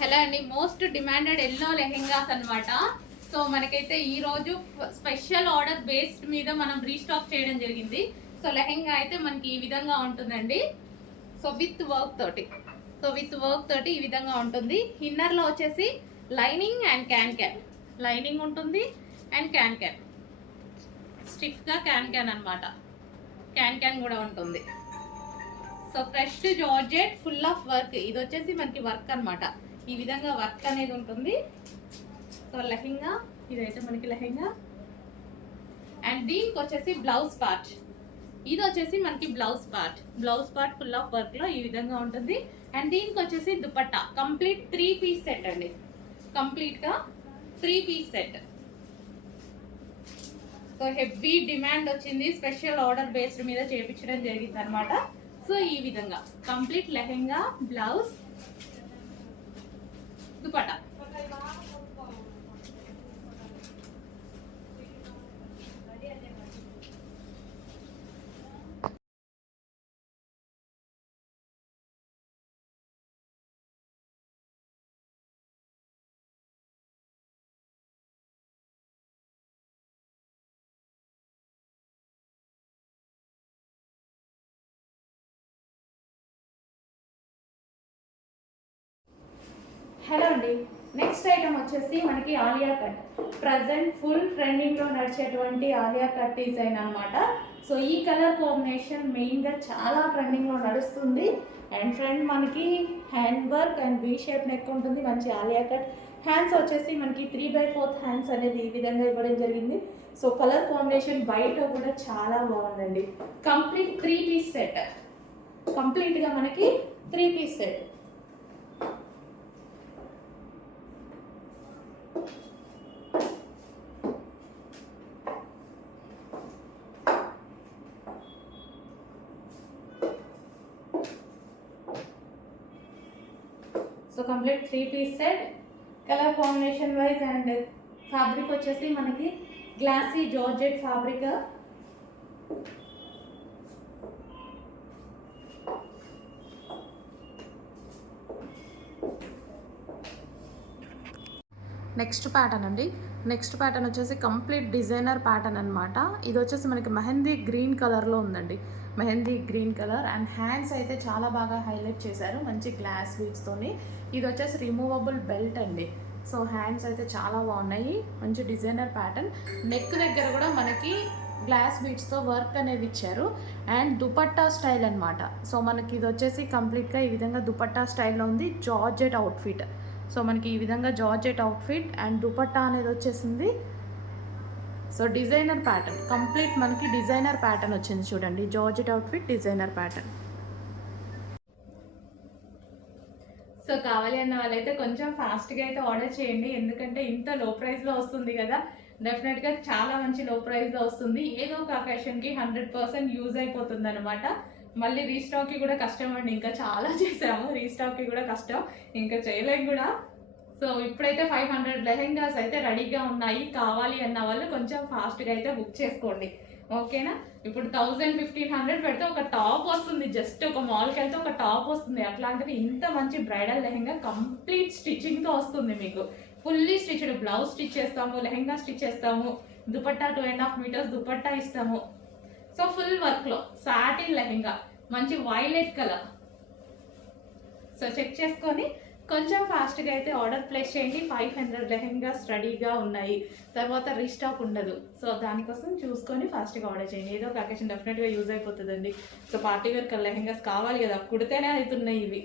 Hello అండి, most demanded yellow lehengas అనమాట. So మనకైతే ఈ రోజు స్పెషల్ ఆర్డర్ బేస్డ్ మీద మనం రీస్టాక్ చేయడం జరిగింది. సో లెహెంగా అయితే మనకి ఈ విధంగా ఉంటుందండి. సో విత్ వర్క్ తోటి ఈ విధంగా ఉంటుంది. ఇన్నర్లో వచ్చేసి లైనింగ్ అండ్ క్యాన్ లైనింగ్ ఉంటుంది అండ్ క్యాన్ స్టిఫ్గా క్యాన్ అనమాట. క్యాన్ కూడా ఉంటుంది. So fresh georgette full of work. ఇది వచ్చేసి మనకి వర్క్ అనమాట. ఈ విధంగా వర్క్ అనేది ఉంటుంది. సో లెహెంగా ఇదైతే మనకి లెహెంగా అండ్ దీనికి వచ్చేసి బ్లౌజ్ పార్ట్. ఇది వచ్చేసి మనకి blouse part full of work లో ఈ విధంగా ఉంటుంది. అండ్ దీనికి వచ్చేసి దుపట్టా కంప్లీట్ 3 పీస్ సెట్ అండి. కంప్లీట్ గా 3 piece set. So heavy demand వచ్చింది, స్పెషల్ ఆర్డర్ బేస్డ్ మీద చేయించడం జరిగింది అనమాట. సో ఈ విధంగా complete lehenga, blouse, dupatta. Hello అండి, నెక్స్ట్ ఐటమ్ వచ్చేసి మనకి ఆలియా కట్. ప్రజెంట్ ఫుల్ ట్రెండింగ్లో నడిచేటువంటి ఆలియా కట్ డిజైన్ అనమాట. సో ఈ కలర్ కాంబినేషన్ మెయిన్గా చాలా ట్రెండింగ్లో నడుస్తుంది. అండ్ ఫ్రంట్ మనకి hand work and V shape neck ఉంటుంది. మంచి ఆలియా కట్. హ్యాండ్స్ వచ్చేసి మనకి 3/4 హ్యాండ్స్ అనేది ఈ విధంగా ఇవ్వడం జరిగింది. సో కలర్ కాంబినేషన్ బయట కూడా చాలా బాగుందండి. Complete 3 piece set. కంప్లీట్గా మనకి 3 piece set. So complete 3 piece set. Colour combination wise and fabric వచ్చేసి మనకి glossy georgette fabric. Next pattern అండి. నెక్స్ట్ ప్యాటర్న్ వచ్చేసి కంప్లీట్ డిజైనర్ ప్యాటర్న్ అనమాట. ఇది వచ్చేసి మనకి మెహందీ గ్రీన్ కలర్లో ఉందండి. Mehndi green colour and hands అయితే చాలా బాగా హైలైట్ చేశారు మంచి గ్లాస్ బీడ్స్తోని. ఇది వచ్చేసి రిమూవబుల్ బెల్ట్ అండి. సో హ్యాండ్స్ అయితే చాలా బాగున్నాయి, మంచి డిజైనర్ ప్యాటర్న్. నెక్ దగ్గర కూడా మనకి గ్లాస్ బీడ్స్తో వర్క్ అనేది ఇచ్చారు. అండ్ దుపట్టా స్టైల్ అనమాట. సో మనకి ఇది వచ్చేసి కంప్లీట్గా ఈ విధంగా దుపట్టా స్టైల్లో ఉంది. Georgette outfit. సో మనకి ఈ విధంగా జార్జెట్ అవుట్ఫిట్ అండ్ దుపట్టా అనేది వచ్చేసింది. సో డిజైనర్ ప్యాటర్న్ కంప్లీట్ మనకి డిజైనర్ ప్యాటర్న్ వచ్చింది చూడండి. Georgette outfit designer pattern. So కావాలి అన్న వాళ్ళైతే కొంచెం ఫాస్ట్గా అయితే ఆర్డర్ చేయండి, ఎందుకంటే ఇంత లో ప్రైస్లో వస్తుంది కదా. డెఫినెట్గా చాలా మంచి లో ప్రైస్లో వస్తుంది. ఏదో ఒక అకేషన్కి 100% యూజ్ అయిపోతుంది అనమాట. మళ్ళీ రీస్టాక్కి కూడా కష్టం అండి. ఇంకా చాలా చేసాము, రీస్టాక్కి కూడా కష్టం, ఇంకా చేయలేం కూడా. సో ఇప్పుడైతే 500 లెహెంగాస్ అయితే రెడీగా ఉన్నాయి. కావాలి అన్న వాళ్ళు కొంచెం ఫాస్ట్గా అయితే బుక్ చేసుకోండి, ఓకేనా. ఇప్పుడు 1000-1500 పెడితే ఒక టాప్ వస్తుంది. జస్ట్ ఒక మాల్కి వెళ్తే ఒక టాప్ వస్తుంది. అట్లాంటిది ఇంత మంచి బ్రైడల్ లెహెంగా కంప్లీట్ స్టిచ్చింగ్తో వస్తుంది మీకు. ఫుల్లీ స్టిచ్డ్ బ్లౌజ్ స్టిచ్ చేస్తాము, లెహెంగా స్టిచ్ చేస్తాము, దుపట్టా 2.5 మీటర్స్ దుపట్టా ఇస్తాము. సో ఫుల్ వర్క్లో సాటిన్ లెహెంగా, మంచి వైలెట్ కలర్. సో చెక్ చేసుకొని కొంచెం ఫాస్ట్గా అయితే ఆర్డర్ ప్లేస్ చేయండి. 500 లెహెంగాస్ రెడీగా ఉన్నాయి, తర్వాత రీస్టాక్ ఉండదు. సో దానికోసం చూసుకొని ఫాస్ట్గా ఆర్డర్ చేయండి. ఏదో ఒక అకేషన్ డెఫినెట్గా యూజ్ అయిపోతుందండి. సో పార్టీ వేర్ లెహెంగాస్ కావాలి కదా, కుడితేనే అవుతున్నాయి ఇవి.